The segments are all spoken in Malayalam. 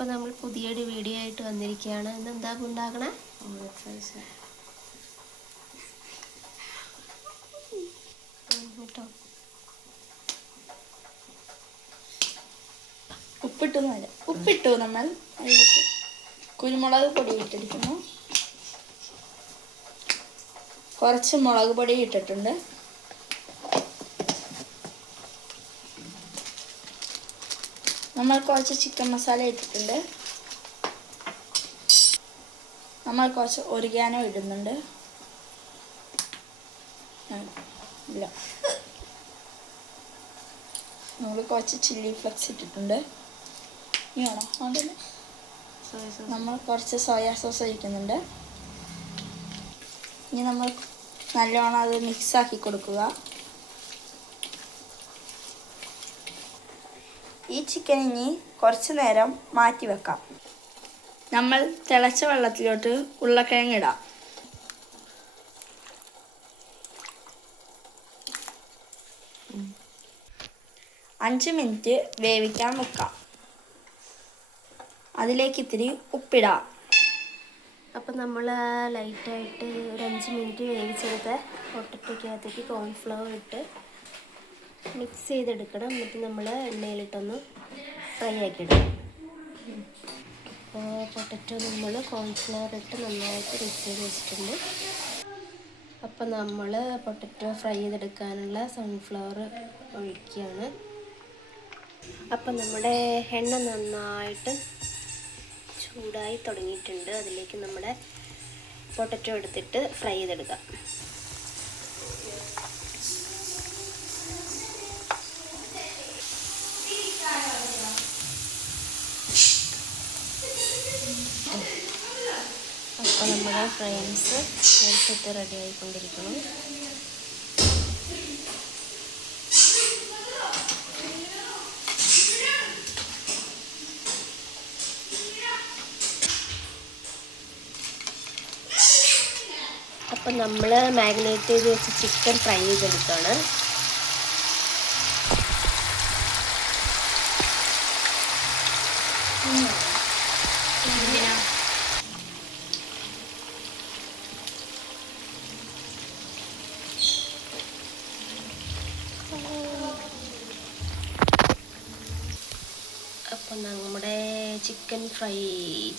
അപ്പോൾ നമ്മൾ പുതിയൊരു വീഡിയോ ആയിട്ട് വന്നിരിക്കുകയാണ്. ഇന്ന് എന്താ ഉണ്ടാക്കണേ ഉപ്പിട്ടു എന്നല്ല ഉപ്പിട്ടു നമ്മൾ. കുരുമുളക് പൊടി ഇട്ടിരിക്കുന്നു. കുറച്ച് മുളക് പൊടി ഇട്ടിട്ടുണ്ട്. നമ്മൾ കുറച്ച് ചിക്കൻ മസാല ഇട്ടിട്ടുണ്ട്. നമ്മൾ കുറച്ച് ഒരിഗാനോ ഇടുന്നുണ്ട്. ഇല്ല. നമ്മൾ കുറച്ച് ചില്ലി ഫ്ലക്സ് ഇട്ടിട്ടുണ്ട്. ഇനി വേണോ? അതല്ലേ? നമ്മൾ കുറച്ച് സോയാ സോസ് ഒഴിക്കുന്നുണ്ട്. ഇനി നമ്മൾ നല്ലോണം അത് മിക്സാക്കി കൊടുക്കുക. ഈ ചിക്കൻ ഇനി കുറച്ച് നേരം മാറ്റി വെക്കാം. നമ്മൾ തിളച്ച വെള്ളത്തിലോട്ട് ഉരുളക്കിഴങ്ങ് ഇടാം. അഞ്ച് മിനിറ്റ് വേവിക്കാൻ വെക്കാം. അതിലേക്ക് ഇത്തിരി ഉപ്പിടാം. അപ്പം നമ്മൾ ലൈറ്റായിട്ട് ഒരു അഞ്ച് മിനിറ്റ് വേവിച്ചെടുത്ത പൊട്ടറ്റോക്കകത്തേക്ക് കോൺഫ്ലവർ ഇട്ട് മിക്സ് ചെയ്തെടുക്കണം. എന്നിട്ട് നമ്മൾ എണ്ണയിലിട്ടൊന്ന് ഫ്രൈ ആക്കിയിടണം അപ്പോൾ പൊട്ടറ്റോ നമ്മൾ കോൺഫ്ലവർ ഇട്ട് നന്നായിട്ട് മിക്സ് ചെയ്ത് വെച്ചിട്ടുണ്ട്. അപ്പോൾ നമ്മൾ പൊട്ടറ്റോ ഫ്രൈ ചെയ്തെടുക്കാനുള്ള സൺഫ്ലവർ ഒഴിക്കുകയാണ്. അപ്പം നമ്മുടെ എണ്ണ നന്നായിട്ട് ചൂടായി തുടങ്ങിയിട്ടുണ്ട്. അതിലേക്ക് നമ്മുടെ പൊട്ടറ്റോ എടുത്തിട്ട് ഫ്രൈ ചെയ്തെടുക്കാം. അപ്പോൾ ഫ്രൈൻസ് ഫ്രൈൻസിട്ട് റെഡി ആയിക്കൊണ്ടിരിക്കണം അപ്പം നമ്മൾ മാഗ്നേറ്റ് ചെയ്ത് വെച്ച് ചിക്കൻ ഫ്രൈ ചെയ്തെടുക്കുകയാണ് അപ്പം നമ്മുടെ ചിക്കൻ ഫ്രൈ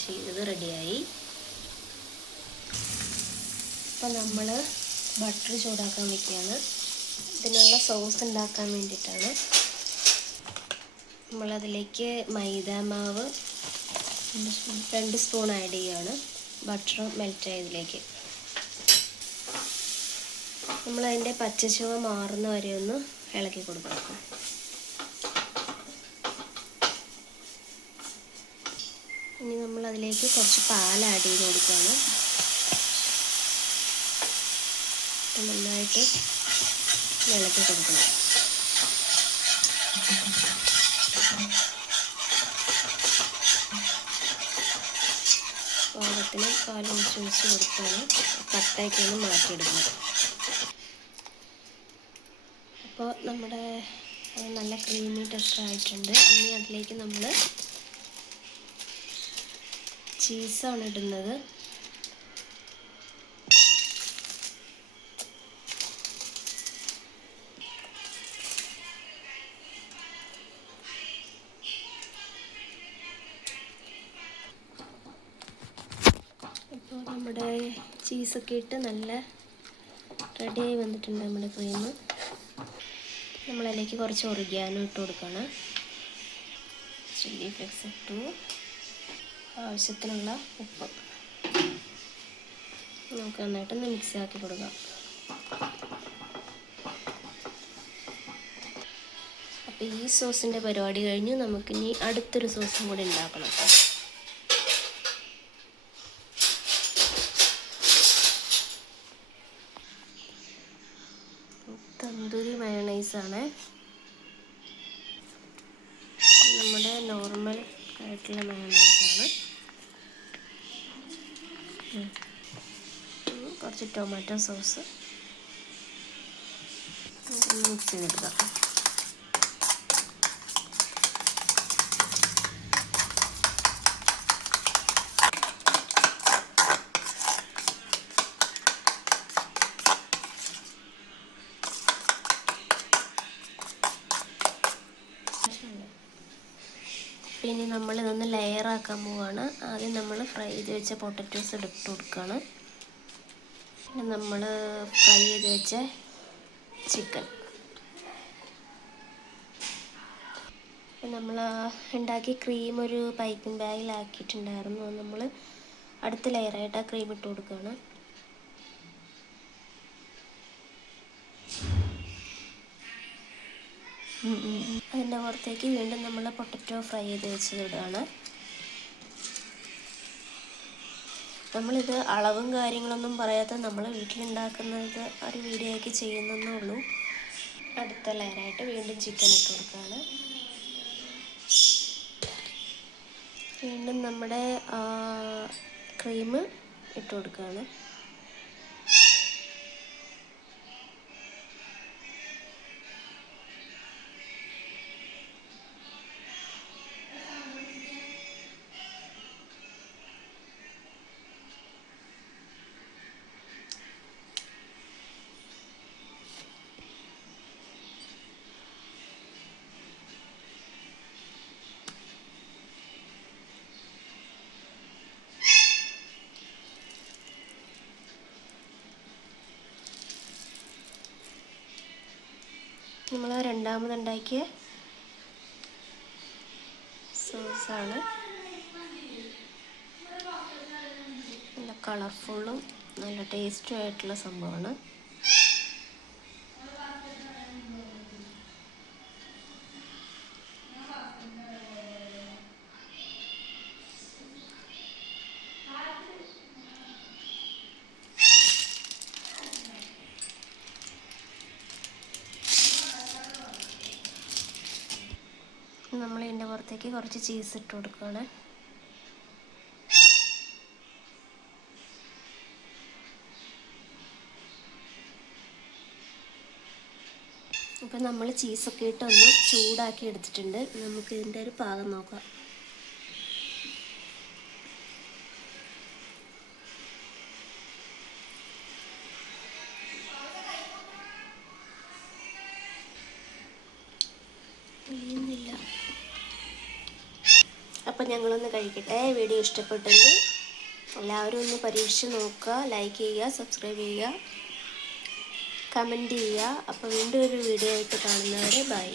ചെയ്തത് റെഡിയായി. അപ്പം നമ്മൾ ബട്ടർ ചൂടാക്കാൻ വെക്കുകയാണ് ഇതിനുള്ള സോസ് ഉണ്ടാക്കാൻ വേണ്ടിയിട്ടാണ്. നമ്മളതിലേക്ക് മൈദ മാവ് രണ്ട് സ്പൂൺ ആഡ് ചെയ്യുകയാണ്. ബട്ടർ മെൽറ്റ് ആയതിലേക്ക്. നമ്മളതിന്റെ പച്ചച്ചുവ മാറുന്ന വരെ ഒന്ന് ഇളക്കി കൊടുക്കണം. ഇനി നമ്മൾ അതിലേക്ക് കുറച്ച് പാൽ ആഡ് ചെയ്ത് കൊടുക്കുകയാണ്. നന്നായിട്ട് ഇളക്കി കൊടുക്കണം. പാകത്തിന് പാൽ ഒഴിച്ച് ഒഴിച്ച് കൊടുത്താണ് കട്ടയൊക്കെ ഒന്ന് മാറ്റിയെടുക്കുന്നത്. അപ്പോൾ നമ്മുടെ നല്ല ക്രീമി ടെക്സ്റ്റർ ആയിട്ടുണ്ട്. ഇനി അതിലേക്ക് നമ്മൾ ചീസാണ് ഇടുന്നത്. നമ്മുടെ ചീസൊക്കെ ഇട്ട് നല്ല റെഡിയായി വന്നിട്ടുണ്ട് നമ്മുടെ ക്രീം നമ്മളതിലേക്ക് കുറച്ച് ഒറിഗാനും ഇട്ട് കൊടുക്കണം. ചില്ലി ഫ്ലെക്സ് ഇട്ടു. ആവശ്യത്തിനുള്ള ഉപ്പ്. നമുക്ക് നന്നായിട്ടൊന്ന് മിക്സ് ആക്കി കൊടുക്കാം. അപ്പോൾ ഈ സോസിന്റെ പരിപാടി കഴിഞ്ഞ്. നമുക്കിനി അടുത്തൊരു സോസും കൂടി ഉണ്ടാക്കണം. മയണൈസാണ് നമ്മുടെ നോർമൽ ആയിട്ടുള്ള മയോണൈസാണ് കുറച്ച് ടൊമാറ്റോ സോസ് മിക്സ് ചെയ്തെടുക്കാം. ഇനി നമ്മൾ ഇതൊന്ന് ലെയർ ആക്കാൻ പോവാണ്. ആദ്യം നമ്മൾ ഫ്രൈ ചെയ്ത് വെച്ച പൊട്ടറ്റോസ് എടുത്ത് കൊടുക്കുകയാണ് പിന്നെ നമ്മൾ ഫ്രൈ ചെയ്ത് വെച്ച ചിക്കൻ നമ്മൾ ഉണ്ടാക്കിയ ക്രീം ഒരു പൈപ്പിംഗ് ബാഗിലാക്കിയിട്ടുണ്ടായിരുന്നു നമ്മൾ അടുത്ത ലെയറായിട്ട് ആ ക്രീം ഇട്ട് കൊടുക്കുകയാണ് അതിന്റെ പുറത്തേക്ക് വീണ്ടും നമ്മൾ പൊട്ടറ്റോ ഫ്രൈ ചെയ്ത് വെച്ചത് ഇടുകയാണ് നമ്മളിത് അളവും കാര്യങ്ങളൊന്നും പറയാതെ നമ്മൾ വീട്ടിലുണ്ടാക്കുന്നത് ഒരു വീഡിയോ ആക്കി ചെയ്യുന്നേ ഉള്ളൂ. അടുത്ത ലെയറായിട്ട് വീണ്ടും ചിക്കൻ ഇട്ട് കൊടുക്കുകയാണ്. വീണ്ടും നമ്മുടെ ക്രീം ഇട്ട് കൊടുക്കുകയാണ്. നമ്മൾ രണ്ടാമതുണ്ടാക്കിയ സോസാണ്. നല്ല കളർഫുള്ളും നല്ല ടേസ്റ്റും ആയിട്ടുള്ള സംഭവമാണ്. പുറത്തേക്ക് കുറച്ച് ചീസ് ഇട്ട് കൊടുക്കുകയാണ്. ഇപ്പം നമ്മൾ ചീസൊക്കെ ഇട്ട് ഒന്ന് ചൂടാക്കി എടുത്തിട്ടുണ്ട്. നമുക്കിതിന്റെ ഒരു പാകം നോക്കാം. അപ്പം ഞങ്ങളൊന്ന് കഴിക്കട്ടെ. വീഡിയോ ഇഷ്ടപ്പെട്ടെങ്കിൽ എല്ലാവരും ഒന്ന് പരീക്ഷിച്ച് നോക്കുക ലൈക്ക് ചെയ്യുക സബ്സ്ക്രൈബ് ചെയ്യുക കമന്റ് ചെയ്യുക. അപ്പോൾ വീണ്ടും ഒരു വീഡിയോ ആയിട്ട് കാണുന്നവരെ ബൈ